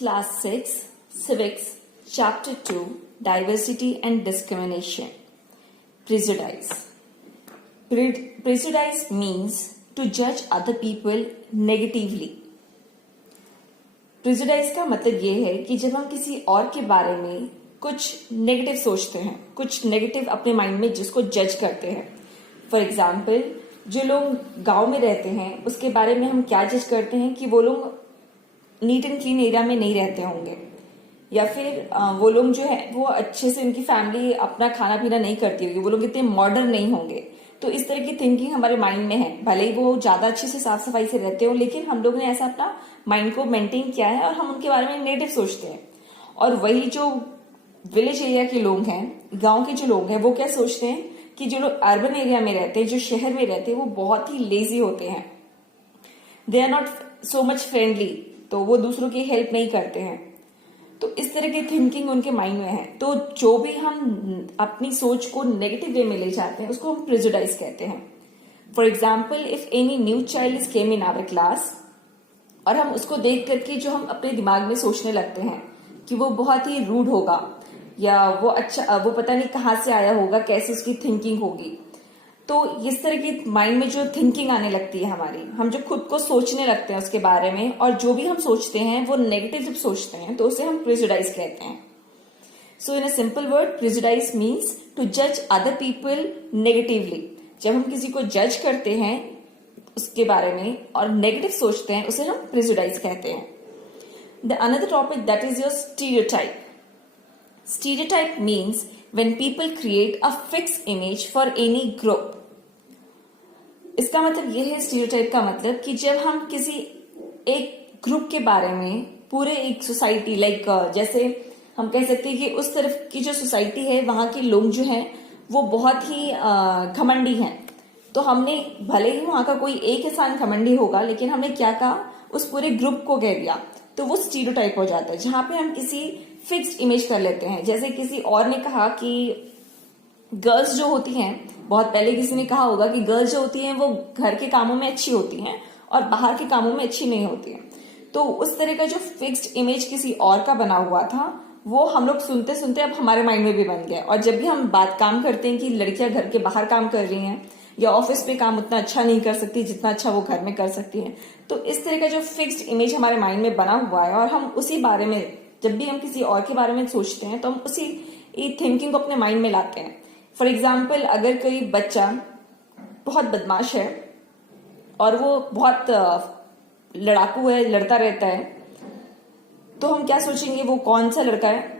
Class 6, Civics, Chapter 2, Diversity and Discrimination. Prejudice. Prejudice means to judge other people negatively. Prejudice का मतलब ये है कि जब हम किसी और के बारे में कुछ नेगेटिव सोचते हैं, कुछ नेगेटिव अपने माइंड में जिसको जज करते हैं. फॉर एग्जाम्पल, जो लोग गांव में रहते हैं उसके बारे में हम क्या जज करते हैं कि वो लोग नीट एंड क्लीन एरिया में नहीं रहते होंगे, या फिर वो लोग जो है वो अच्छे से उनकी फैमिली अपना खाना पीना नहीं करती होगी, वो लोग इतने मॉडर्न नहीं होंगे. तो इस तरह की थिंकिंग हमारे माइंड में है. भले ही वो ज्यादा अच्छे से साफ सफाई से रहते हो, लेकिन हम लोग ने ऐसा अपना माइंड को मेंटेन किया है और हम उनके बारे में नेगेटिव सोचते हैं. और वही जो विलेज एरिया के लोग हैं, गांव के जो लोग हैं, वो क्या सोचते हैं कि जो लोग अर्बन एरिया में रहते हैं, जो शहर में रहते हैं, वो बहुत ही लेजी होते हैं. They are not so much friendly, तो वो दूसरों की हेल्प नहीं करते हैं. तो इस तरह की थिंकिंग उनके माइंड में है. तो जो भी हम अपनी सोच को नेगेटिव वे में ले जाते हैं उसको हम प्रेजुडाइज कहते हैं. For example, if any new child is came in our class, और हम उसको देख करके जो हम अपने दिमाग में सोचने लगते हैं कि वो बहुत ही रूड होगा, या वो पता नहीं कहाँ से आया होगा, कैसे उसकी थिंकिंग होगी. तो इस तरह की माइंड में जो थिंकिंग आने लगती है हमारी, हम जो खुद को सोचने लगते हैं उसके बारे में, और जो भी हम सोचते हैं वो नेगेटिव जब सोचते हैं तो उसे हम प्रेजुडाइज कहते हैं. So in a simple word, prejudice means to जज अदर पीपल नेगेटिवली. जब हम किसी को जज करते हैं उसके बारे में और नेगेटिव सोचते हैं, उसे हम प्रेजुडाइज कहते हैं. The another topic that is your stereotype. Stereotype means when people create a fixed image for any group. इसका मतलब यह है स्टीरियोटाइप का मतलब कि जब हम किसी एक ग्रुप के बारे में, पूरे एक सोसाइटी जैसे हम कह सकते हैं कि उस तरफ की जो सोसाइटी है वहां के लोग जो हैं वो बहुत ही घमंडी हैं. तो हमने, भले ही वहां का कोई एक इंसान घमंडी होगा, लेकिन हमने क्या कहा, उस पूरे ग्रुप को कह दिया. तो वो स्टीरियोटाइप हो जाता है, जहां पे हम किसी फिक्स्ड इमेज कर लेते हैं. जैसे किसी और ने कहा कि गर्ल्स जो होती हैं, बहुत पहले किसी ने कहा होगा कि गर्ल्स जो होती हैं वो घर के कामों में अच्छी होती हैं और बाहर के कामों में अच्छी नहीं होती हैं. तो उस तरह का जो फिक्स्ड इमेज किसी और का बना हुआ था, वो हम लोग सुनते सुनते अब हमारे माइंड में भी बन गया. और जब भी हम काम करते हैं कि लड़कियां घर के बाहर काम कर रही हैं या ऑफिस पे काम उतना अच्छा नहीं कर सकती जितना अच्छा वो घर में कर सकती हैं, तो इस तरह का जो फिक्स्ड इमेज हमारे माइंड में बना हुआ है, और हम उसी बारे में, जब भी हम किसी और के बारे में सोचते हैं तो हम उसी थिंकिंग को अपने माइंड में लाते हैं. फॉर एग्जाम्पल, अगर कोई बच्चा बहुत बदमाश है और वो बहुत लड़ाकू है, लड़ता रहता है, तो हम क्या सोचेंगे, वो कौन सा लड़का है?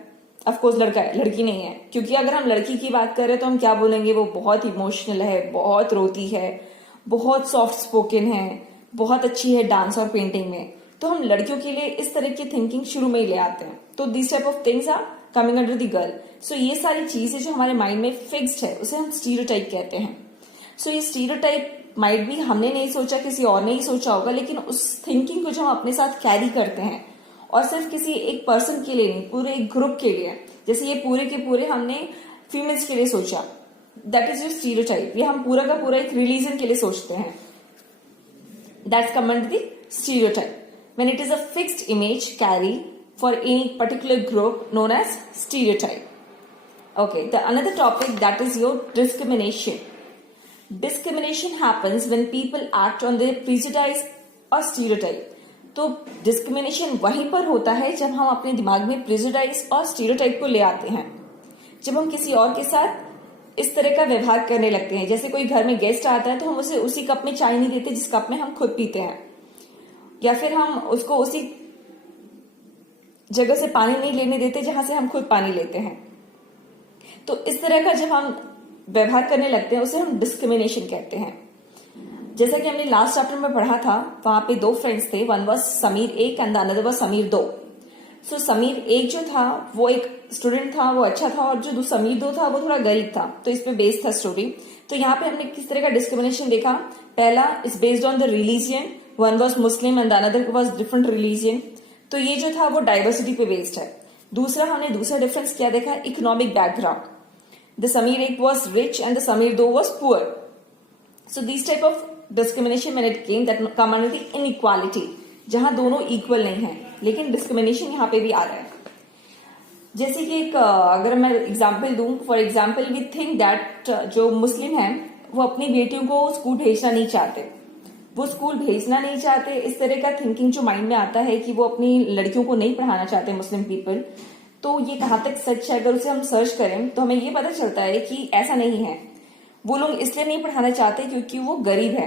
ऑफकोर्स लड़का है, लड़की नहीं है. क्योंकि अगर हम लड़की की बात करें तो हम क्या बोलेंगे, वो बहुत इमोशनल है, बहुत रोती है, बहुत सॉफ्ट स्पोकन है, बहुत अच्छी है डांस और पेंटिंग में. तो हम लड़कियों के लिए इस तरह की थिंकिंग शुरू में ही ले आते हैं. तो this type of things are coming under the girl. सो ये सारी चीजें जो हमारे माइंड में फिक्स्ड है, उसे हम स्टीरियोटाइप कहते हैं. सो ये स्टीरियोटाइप माइट भी हमने नहीं सोचा, किसी और ने ही सोचा होगा, लेकिन उस थिंकिंग को जो हम अपने साथ कैरी करते हैं, और सिर्फ किसी एक पर्सन के लिए नहीं, पूरे एक ग्रुप के लिए, जैसे ये पूरे के पूरे हमने फीमेल्स के लिए सोचा, दैट इज योर स्टीरियोटाइप. ये हम पूरा का पूरा एक रिलीजन के लिए सोचते हैं, that's come under the stereotype. When it is a fixed image carry for any particular group known as stereotype. Okay, the another topic that is your discrimination. Discrimination happens when people act on their prejudice or stereotype. तो discrimination वहीं पर होता है जब हम अपने दिमाग में प्रेजुडाइज और स्टीरियोटाइप को ले आते हैं. जब हम किसी और के साथ इस तरह का व्यवहार करने लगते हैं, जैसे कोई घर में गेस्ट आता है तो हम उसे उसी कप में चाय नहीं देते जिस कप में हम खुद पीते हैं, या फिर हम उसको उसी जगह से पानी नहीं लेने देते जहां से हम खुद पानी लेते हैं. तो इस तरह का जब हम व्यवहार करने लगते हैं उसे हम डिस्क्रिमिनेशन कहते हैं. जैसा कि हमने लास्ट चैप्टर में पढ़ा था, वहां पे दो फ्रेंड्स थे, one was Sameer 1 and another was Sameer 2. सो समीर 1 जो था वो एक स्टूडेंट था, वो अच्छा था, और जो समीर 2 था वो थोड़ा गरीब था. तो इस पे बेस्ड था स्टोरी. तो यहाँ पे हमने किस तरह का डिस्क्रिमिनेशन देखा. पहला is based on the religion, one was Muslim and another was different religion. तो ये जो था वो डाइवर्सिटी पे बेस्ड है. दूसरा हमने दूसरा डिफरेंस क्या देखा, economic background. The Sameer 1 was rich and the Sameer 2 was poor. So this type of discrimination when it came that come under the inequality, जहां दोनों इक्वल नहीं है. लेकिन डिस्क्रिमिनेशन यहाँ पे भी आ रहा है। जैसे कि एक अगर मैं एग्जाम्पल दूं, for example we think that जो मुस्लिम हैं वो अपनी बेटियों को स्कूल भेजना नहीं चाहते, वो स्कूल भेजना नहीं चाहते। इस तरह का थिंकिंग जो माइंड में आता है कि वो अपनी लड़कियों को नहीं पढ़ाना चाहते मुस्लिम पीपल, तो ये कहाँ तक सच है? अगर उसे हम सर्च करें तो हमें ये पता चलता है कि ऐसा नहीं है। वो लोग इसलिए नहीं पढ़ाना चाहते क्योंकि वो गरीब है,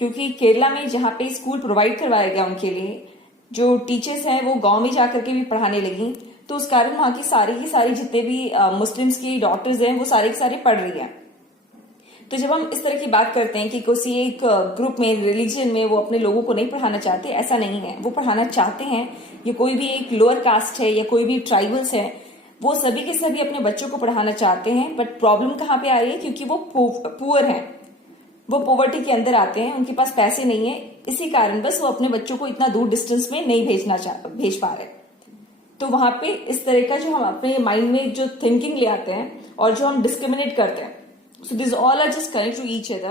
क्योंकि केरला में जहाँ पे स्कूल प्रोवाइड करवाया गया उनके लिए, जो टीचर्स हैं वो गांव में जाकर के भी पढ़ाने लगी, तो उस कारण वहां की सारी जितने भी मुस्लिम्स की डॉटर्स हैं वो सारे के सारे पढ़ रही हैं। तो जब हम इस तरह की बात करते हैं कि किसी एक ग्रुप में, रिलीजन में वो अपने लोगों को नहीं पढ़ाना चाहते, ऐसा नहीं है, वो पढ़ाना चाहते हैं। ये कोई भी एक लोअर कास्ट है या कोई भी ट्राइबल्स है, वो सभी के सभी अपने बच्चों को पढ़ाना चाहते हैं। बट प्रॉब्लम कहाँ पे आ रही है? क्योंकि वो पुअर हैं, वो पॉवर्टी के अंदर आते हैं, उनके पास पैसे नहीं है, इसी कारण बस वो अपने बच्चों को इतना दूर डिस्टेंस में नहीं भेज पा रहे। तो वहां पे इस तरह का जो हम अपने माइंड में जो थिंकिंग ले आते हैं और जो हम डिस्क्रिमिनेट करते हैं, so these all are just connected to each other.